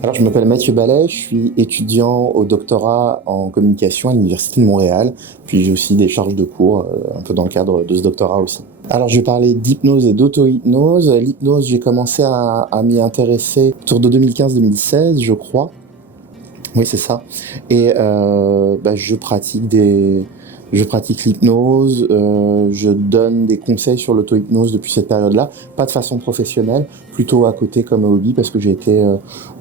Alors, je m'appelle Mathieu Ballet, je suis étudiant au doctorat en communication à l'Université de Montréal, puis j'ai aussi des charges de cours, un peu dans le cadre de ce doctorat aussi. Alors, je vais parler d'hypnose et d'auto-hypnose. L'hypnose, j'ai commencé à m'y intéresser autour de 2015-2016, je crois. Oui, c'est ça. Et je pratique l'hypnose, je donne des conseils sur l'auto-hypnose depuis cette période-là, pas de façon professionnelle, plutôt à côté comme hobby, parce que j'ai été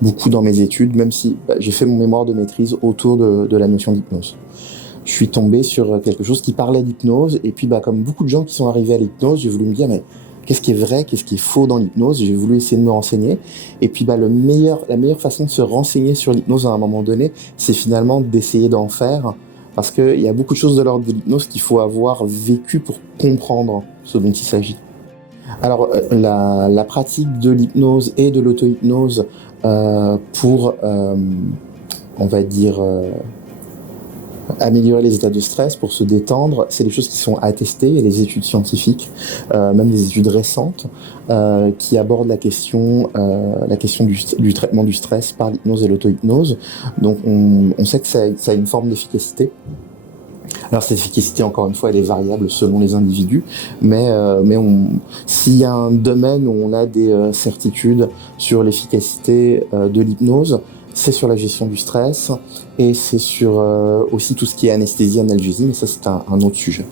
beaucoup dans mes études, même si j'ai fait mon mémoire de maîtrise autour de la notion d'hypnose. Je suis tombé sur quelque chose qui parlait d'hypnose, et puis comme beaucoup de gens qui sont arrivés à l'hypnose, j'ai voulu me dire, mais qu'est-ce qui est vrai, qu'est-ce qui est faux dans l'hypnose? J'ai voulu essayer de me renseigner. Et puis la meilleure façon de se renseigner sur l'hypnose à un moment donné, c'est finalement d'essayer d'en faire. Parce qu'il y a beaucoup de choses de l'ordre de l'hypnose qu'il faut avoir vécu pour comprendre ce dont il s'agit. Alors, la pratique de l'hypnose et de l'auto-hypnose pour, on va dire, améliorer les états de stress, pour se détendre, c'est des choses qui sont attestées. Il y a des études scientifiques, même des études récentes, qui abordent la question du traitement du stress par l'hypnose et l'auto-hypnose. Donc on sait que ça a une forme d'efficacité. Alors cette efficacité, encore une fois, elle est variable selon les individus, mais s'il y a un domaine où on a des certitudes sur l'efficacité de l'hypnose, c'est sur la gestion du stress et c'est sur aussi tout ce qui est anesthésie, analgésie, mais ça c'est un autre sujet.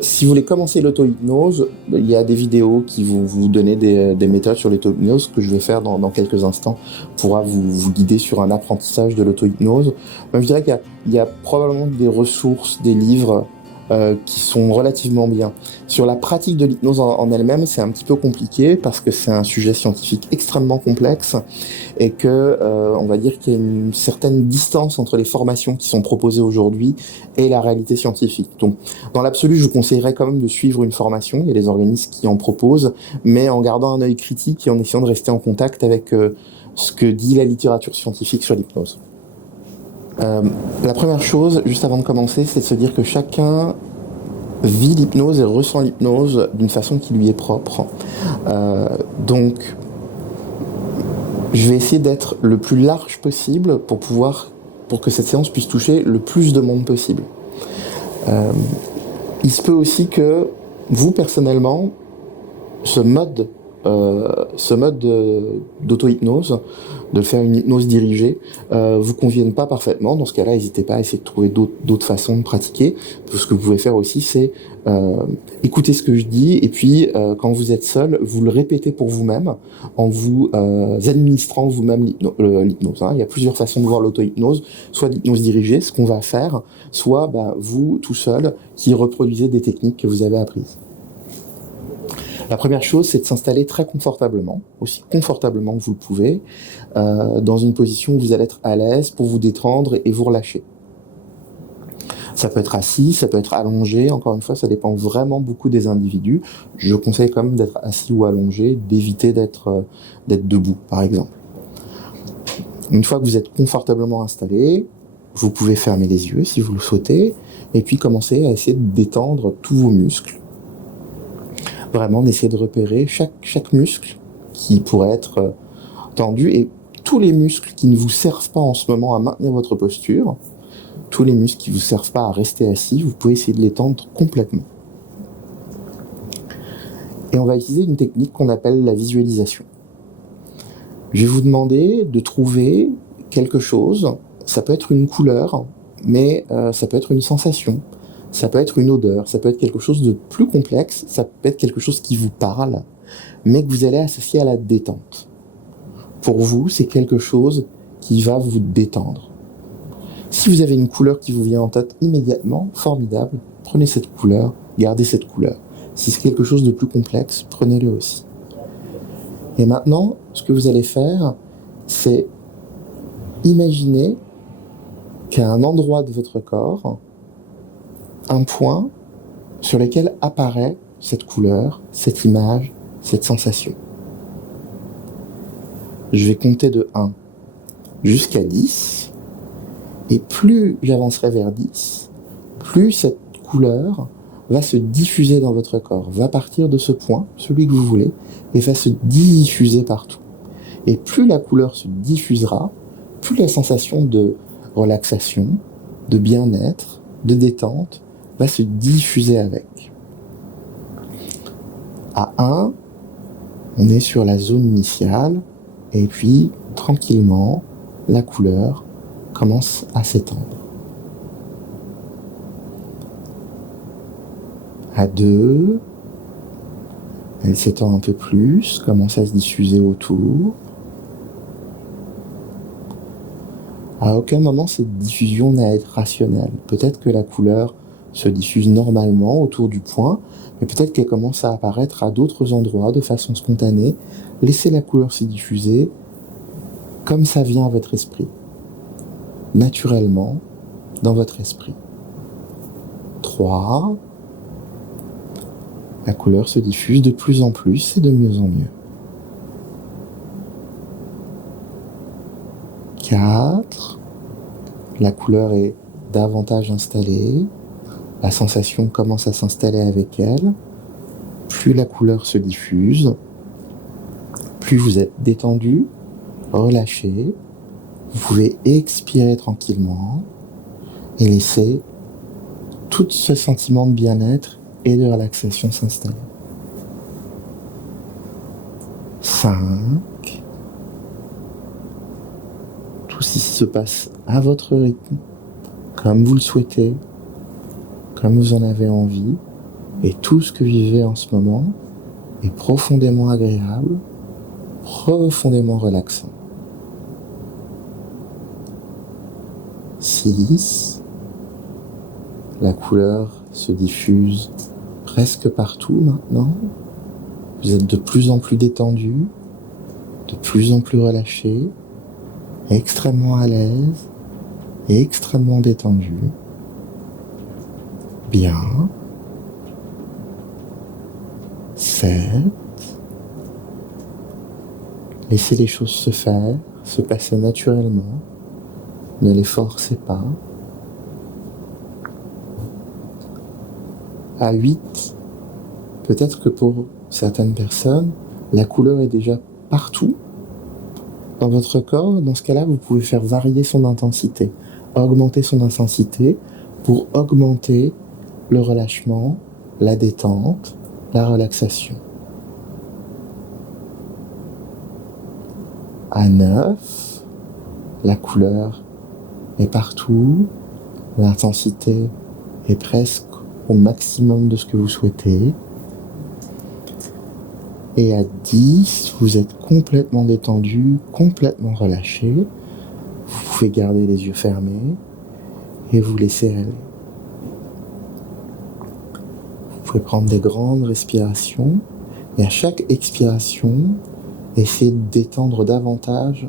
Si vous voulez commencer l'auto-hypnose, il y a des vidéos qui vont vous donner des méthodes sur l'auto-hypnose que je vais faire dans quelques instants, pourra vous guider sur un apprentissage de l'auto-hypnose. Je dirais qu'il y a probablement des ressources, des livres qui sont relativement bien. Sur la pratique de l'hypnose en elle-même, c'est un petit peu compliqué parce que c'est un sujet scientifique extrêmement complexe et que on va dire qu'il y a une certaine distance entre les formations qui sont proposées aujourd'hui et la réalité scientifique. Donc, dans l'absolu, je vous conseillerais quand même de suivre une formation. Il y a des organismes qui en proposent, mais en gardant un œil critique et en essayant de rester en contact avec ce que dit la littérature scientifique sur l'hypnose. La première chose, juste avant de commencer, c'est de se dire que chacun vit l'hypnose et ressent l'hypnose d'une façon qui lui est propre. Donc, je vais essayer d'être le plus large possible pour que cette séance puisse toucher le plus de monde possible. Il se peut aussi que vous, personnellement, ce mode d'auto-hypnose, de faire une hypnose dirigée, vous convienne pas parfaitement. Dans ce cas-là, n'hésitez pas à essayer de trouver d'autres façons de pratiquer. Ce que vous pouvez faire aussi, c'est écouter ce que je dis, et puis quand vous êtes seul, vous le répétez pour vous-même, en vous administrant vous-même l'hypnose. Il y a plusieurs façons de voir l'auto-hypnose, soit l'hypnose dirigée, ce qu'on va faire, soit vous, tout seul, qui reproduisez des techniques que vous avez apprises. La première chose, c'est de s'installer très confortablement, aussi confortablement que vous le pouvez, dans une position où vous allez être à l'aise pour vous détendre et vous relâcher. Ça peut être assis, ça peut être allongé, encore une fois, ça dépend vraiment beaucoup des individus. Je conseille quand même d'être assis ou allongé, d'éviter d'être debout, par exemple. Une fois que vous êtes confortablement installé, vous pouvez fermer les yeux si vous le souhaitez, et puis commencer à essayer de détendre tous vos muscles. Vraiment d'essayer de repérer chaque muscle qui pourrait être tendu, et tous les muscles qui ne vous servent pas en ce moment à maintenir votre posture, tous les muscles qui ne vous servent pas à rester assis, vous pouvez essayer de les tendre complètement. Et on va utiliser une technique qu'on appelle la visualisation. Je vais vous demander de trouver quelque chose, ça peut être une couleur, mais ça peut être une sensation, ça peut être une odeur, ça peut être quelque chose de plus complexe, ça peut être quelque chose qui vous parle, mais que vous allez associer à la détente. Pour vous, c'est quelque chose qui va vous détendre. Si vous avez une couleur qui vous vient en tête immédiatement, formidable, prenez cette couleur, gardez cette couleur. Si c'est quelque chose de plus complexe, prenez-le aussi. Et maintenant, ce que vous allez faire, c'est imaginer qu'à un endroit de votre corps, un point sur lequel apparaît cette couleur, cette image, cette sensation. Je vais compter de 1 jusqu'à 10, et plus j'avancerai vers 10, plus cette couleur va se diffuser dans votre corps, va partir de ce point, celui que vous voulez, et va se diffuser partout. Et plus la couleur se diffusera, toute la sensation de relaxation, de bien-être, de détente va se diffuser avec. À 1, on est sur la zone initiale, et puis tranquillement, la couleur commence à s'étendre. À 2, elle s'étend un peu plus, commence à se diffuser autour. À aucun moment, cette diffusion n'a à être rationnelle. Peut-être que la couleur se diffuse normalement autour du point, mais peut-être qu'elle commence à apparaître à d'autres endroits de façon spontanée. Laissez la couleur se diffuser comme ça vient à votre esprit, naturellement, dans votre esprit. 3, la couleur se diffuse de plus en plus et de mieux en mieux. 4, la couleur est davantage installée, la sensation commence à s'installer avec elle. Plus la couleur se diffuse, plus vous êtes détendu, relâché, vous pouvez expirer tranquillement et laisser tout ce sentiment de bien-être et de relaxation s'installer. 5, tout ceci se passe à votre rythme, comme vous le souhaitez, comme vous en avez envie, et tout ce que vous vivez en ce moment est profondément agréable, profondément relaxant. 6, la couleur se diffuse presque partout maintenant. Vous êtes de plus en plus détendu, de plus en plus relâché, extrêmement à l'aise et extrêmement détendu. Bien. 7. Laissez les choses se faire, se passer naturellement. Ne les forcez pas. À 8, peut-être que pour certaines personnes, la couleur est déjà partout dans votre corps. Dans ce cas-là, vous pouvez faire varier son intensité, augmenter son intensité pour augmenter le relâchement, la détente, la relaxation. À 9, la couleur est partout, l'intensité est presque au maximum de ce que vous souhaitez. Et à 10, vous êtes complètement détendu, complètement relâché. Vous pouvez garder les yeux fermés et vous laisser aller. Vous pouvez prendre des grandes respirations et à chaque expiration, essayez de détendre davantage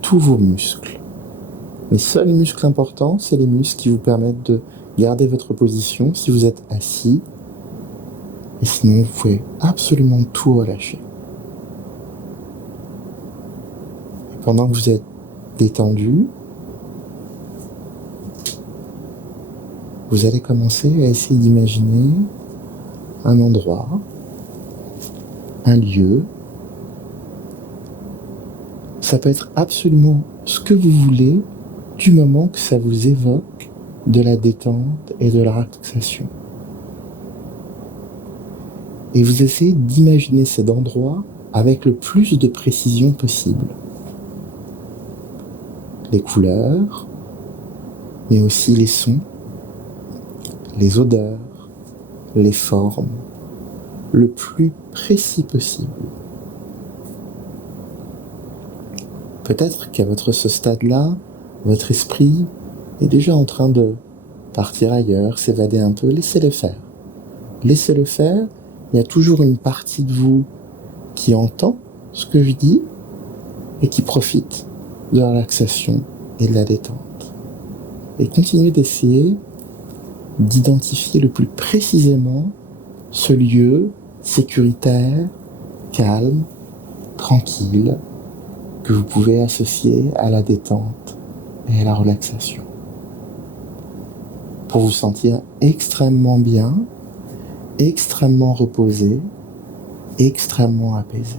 tous vos muscles. Les seuls muscles importants, c'est les muscles qui vous permettent de garder votre position si vous êtes assis. Et sinon, vous pouvez absolument tout relâcher. Et pendant que vous êtes détendu, vous allez commencer à essayer d'imaginer un endroit, un lieu. Ça peut être absolument ce que vous voulez, du moment que ça vous évoque de la détente et de la relaxation. Et vous essayez d'imaginer cet endroit avec le plus de précision possible. Les couleurs, mais aussi les sons, les odeurs, les formes, le plus précis possible. Peut-être qu'à ce stade-là, votre esprit est déjà en train de partir ailleurs, s'évader un peu. Laissez-le faire. Laissez-le faire. Il y a toujours une partie de vous qui entend ce que je dis et qui profite de la relaxation et de la détente. Et continuez d'essayer d'identifier le plus précisément ce lieu sécuritaire, calme, tranquille, que vous pouvez associer à la détente et à la relaxation. Pour vous sentir extrêmement bien, extrêmement reposé, extrêmement apaisé.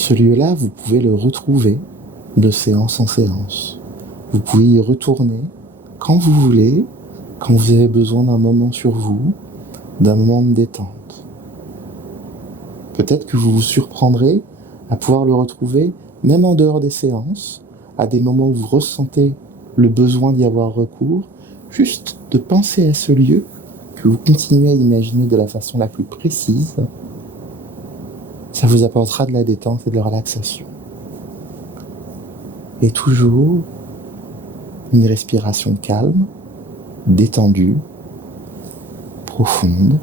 Ce lieu-là, vous pouvez le retrouver de séance en séance. Vous pouvez y retourner quand vous voulez, quand vous avez besoin d'un moment sur vous, d'un moment de détente. Peut-être que vous vous surprendrez à pouvoir le retrouver même en dehors des séances, à des moments où vous ressentez le besoin d'y avoir recours, juste de penser à ce lieu que vous continuez à imaginer de la façon la plus précise. Ça vous apportera de la détente et de la relaxation. Et toujours une respiration calme, détendue, profonde,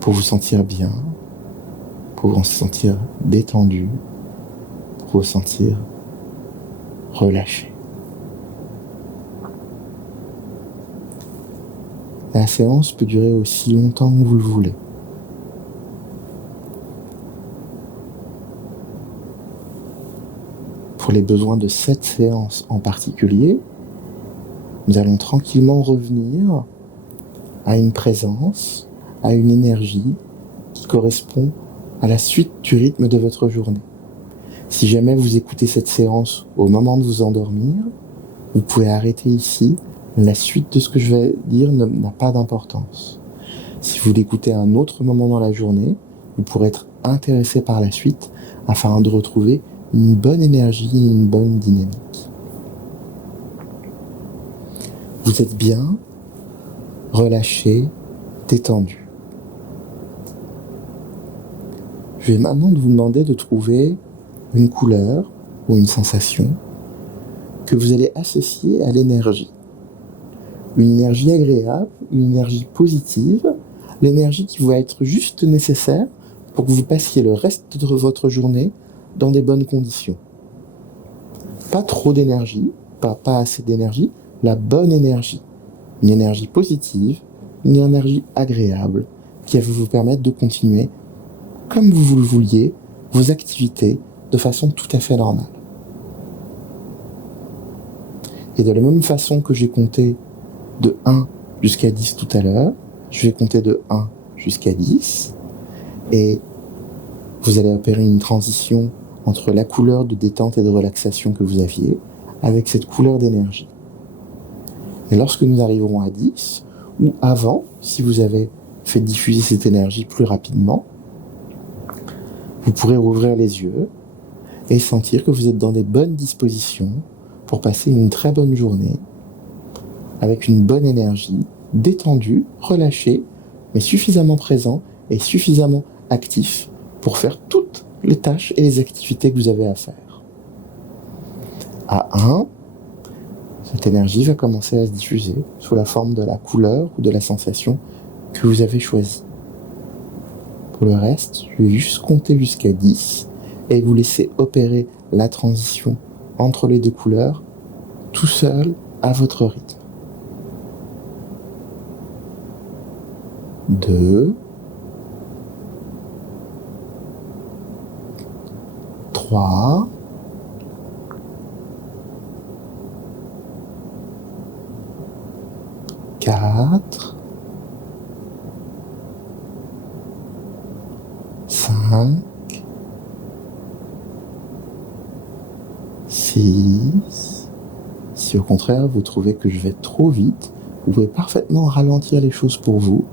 pour vous sentir bien, pour vous sentir détendu, pour vous sentir relâché. La séance peut durer aussi longtemps que vous le voulez. Pour les besoins de cette séance en particulier, nous allons tranquillement revenir à une présence, à une énergie qui correspond à la suite du rythme de votre journée. Si jamais vous écoutez cette séance au moment de vous endormir, vous pouvez arrêter ici. La suite de ce que je vais dire n'a pas d'importance. Si vous l'écoutez à un autre moment dans la journée, vous pourrez être intéressé par la suite afin de retrouver une bonne énergie et une bonne dynamique. Vous êtes bien, relâché, détendu. Je vais maintenant vous demander de trouver une couleur ou une sensation que vous allez associer à l'énergie. Une énergie agréable, une énergie positive, l'énergie qui va être juste nécessaire pour que vous passiez le reste de votre journée dans des bonnes conditions. Pas trop d'énergie, pas assez d'énergie, la bonne énergie. Une énergie positive, une énergie agréable qui va vous permettre de continuer, comme vous le vouliez, vos activités de façon tout à fait normale. Et de la même façon que j'ai compté de 1 jusqu'à 10 tout à l'heure, je vais compter de 1 jusqu'à 10 et vous allez opérer une transition entre la couleur de détente et de relaxation que vous aviez avec cette couleur d'énergie. Et lorsque nous arriverons à 10, ou avant, si vous avez fait diffuser cette énergie plus rapidement, vous pourrez rouvrir les yeux et sentir que vous êtes dans des bonnes dispositions pour passer une très bonne journée avec une bonne énergie, détendu, relâché, mais suffisamment présent et suffisamment actif pour faire toutes les tâches et les activités que vous avez à faire. À 1, cette énergie va commencer à se diffuser sous la forme de la couleur ou de la sensation que vous avez choisie. Pour le reste, je vais juste compter jusqu'à 10 et vous laisser opérer la transition entre les deux couleurs tout seul à votre rythme. 2, 3, 4, 5, 6. Si au contraire vous trouvez que je vais trop vite, vous pouvez parfaitement ralentir les choses pour vous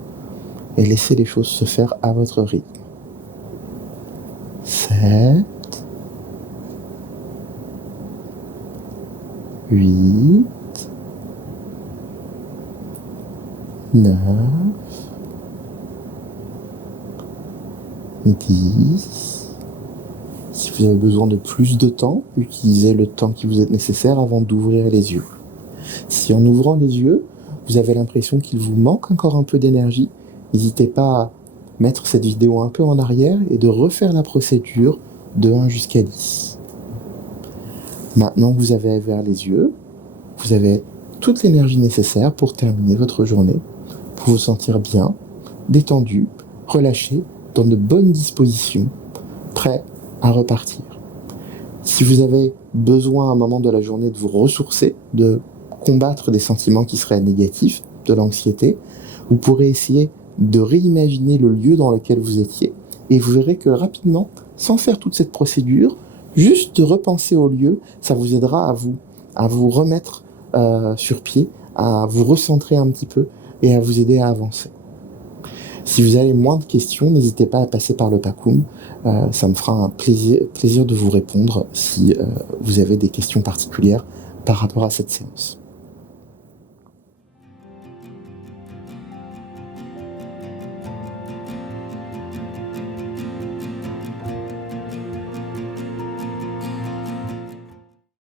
et laisser les choses se faire à votre rythme. 7, 8, 9, 10. Si vous avez besoin de plus de temps, utilisez le temps qui vous est nécessaire avant d'ouvrir les yeux. Si en ouvrant les yeux, vous avez l'impression qu'il vous manque encore un peu d'énergie, n'hésitez pas à mettre cette vidéo un peu en arrière et de refaire la procédure de 1 jusqu'à 10. Maintenant que vous avez ouvert les yeux, vous avez toute l'énergie nécessaire pour terminer votre journée, pour vous sentir bien, détendu, relâché, dans de bonnes dispositions, prêt à repartir. Si vous avez besoin à un moment de la journée de vous ressourcer, de combattre des sentiments qui seraient négatifs, de l'anxiété, vous pourrez essayer de réimaginer le lieu dans lequel vous étiez Et vous verrez que rapidement, sans faire toute cette procédure, juste de repenser au lieu, ça vous aidera à vous remettre sur pied, à vous recentrer un petit peu et à vous aider à avancer. Si vous avez moins de questions, n'hésitez pas à passer par le Pacoum. Ça me fera un plaisir de vous répondre si vous avez des questions particulières par rapport à cette séance.